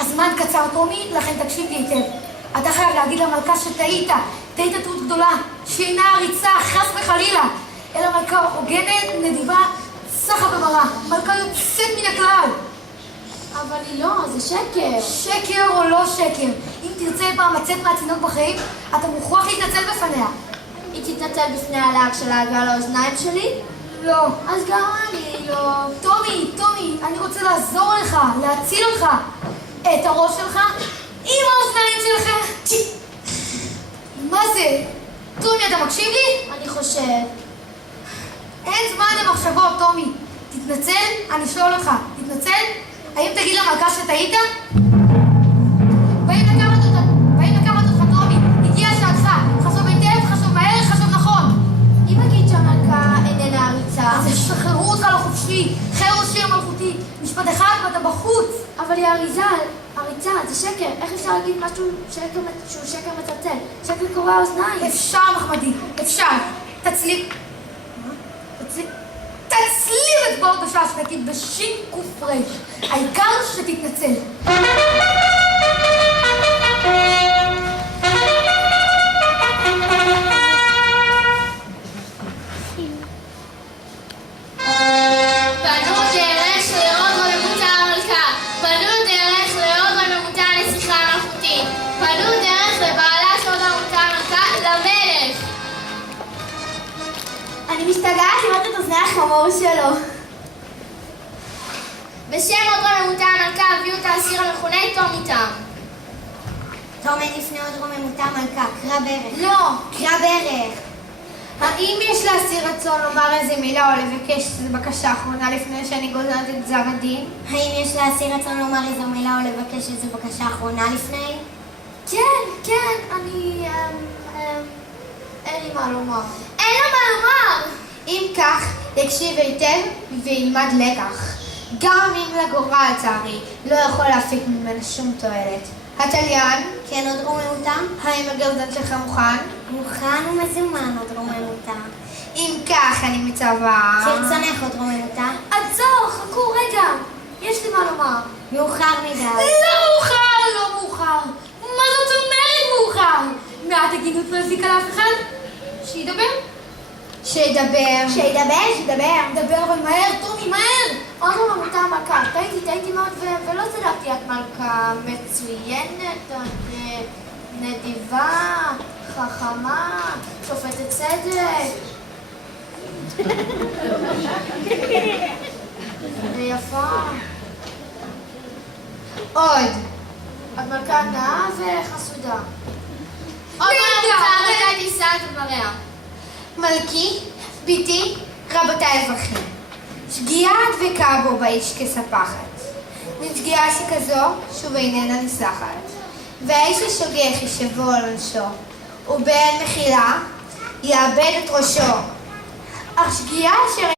הזמן קצר, טומי, לכן תקשיב לי היטב. אתה חייב להגיד למלכה שטעית, טעית טעות גדולה, שאינה עריצה, חס וחלילה, אלא מלכה הוגנת, נדיבה, סחה וברא, מלכה יוצאת מן הכלל. אבל היא לא, זה שקר. שקר או לא שקר, אם תרצה פעם לצאת מהצינוק בחיים, אתה מוכרח להתנצל בפניה. היא תתנצל בפני הלהג שלה על האוזניים שלי? לא. אז גם אני לא. טומי, אני רוצה לעזור לך, להציל אותך. את הראש שלך עם האוזניים שלך. מה זה? טומי, אתה מקשיב לי? אני חושב. אין זמן למחשבות, טומי. תתנצל, אני שואל אותך. תתנצל? האם תגיד למלכה שטעית? באים לקחת אותך, טומי. הגיע שעתך. חשוב היטב, חשוב מהר, חשוב נכון. אם אגיד שהמלכה איננה עריצה. אז ישחררו אותך לחופשי. חירות שיר מלכותי. משפט אחד ואתה בחוץ. אבל היא עריצה, זה שקר. איך אפשר להגיד משהו שהוא שקר מצלצל? שקר קורע אוזניים. אפשר, מחמדי, אפשר. תצליב את בורד השעה שתגיד בשין קוף רש. העיקר שתתנצל. אני משתגעת לראות את אוזני החמור שלו. בשם עוד רוממותה המלכה הביאו את האסיר המכונה טומי תם. טומי לפני עוד רוממותה המלכה, קרא ברך. לא! קרא ברך. האם יש לאסיר רצון לומר איזה מילה או לבקש בקשה אחרונה לפני שאני גוזרת את גזר הדין? האם יש לאסיר רצון לומר איזו מילה או לבקש איזו בקשה אחרונה לפני? כן, אני... אין לי מה לומר. אין לו מה לומר! אם כך, יקשיב היטב וילמד לקח. גם אם לגורל צערי לא יכול להפיק ממנו שום תועלת. התליין? כן, עוד רוממותה? האם הגרזן שלך מוכן? מוכן ומזומן עוד רוממותה. אם כך, אני מצווה... כרצונך עוד רוממותה? עצור, חכו רגע. יש לי מה לומר. מאוחר מדי. לא מאוחר. מה זאת אומרת מאוחר? מעט הגינות לא הזיקה לאף אחד? שידבר. דבר אבל מהר, טומי, מהר! עוד רוממותה המלכה. טעיתי מאוד ולא צדקתי. את מלכה מצוינת, נדיבה, חכמה, שופטת צדק. ויפה. עוד. את מלכה נאה וחסודה. עוד רוממותה המלכה תישא את דבריה. מלכי, ביתי, רבותיי האזרחים. שגיאה דבקה בו באיש כספחת. משגיאה שכזו שוב איננה נסלחת. והאיש השוגח ישבו על עונשו, ובאין מחילה יאבד את ראשו. אך שגיאה אשר